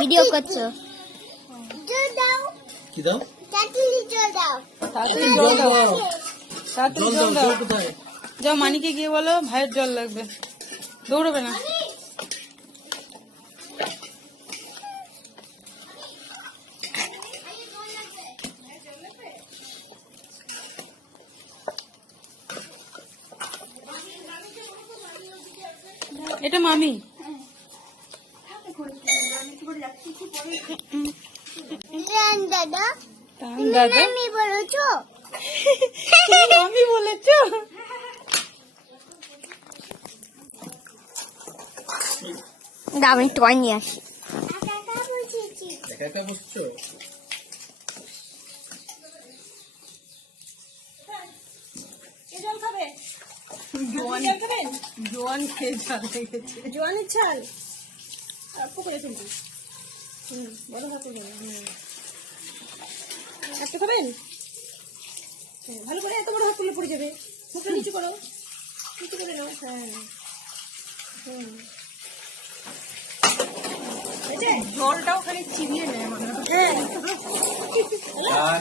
Video করছো? কি দাও? জল দাও। তাড়াতাড়ি জল দাও। যাও মানিকে গিয়ে বলো ভাইয়ের জল লাগবে, দৌড়বে না। এটা মামি। দাদা দাদা আমি বলেছো মামি বলেছো? আমি টয় নিয়ে আসি। একা একা বসছো? জোয়ান খেয়ে ঝাল লেগেছে। জোয়ানের ছাল পুকুরে ফেলবি। বড় হাতে একটা খাবেন? ভালো করে এত বড় হাত তুলে পড়ে যাবে। মুখটা নিচু করো, নিচু করে নাও। জলটাও খালি চিবিয়ে নেয় মনে হয়। হ্যাঁ আর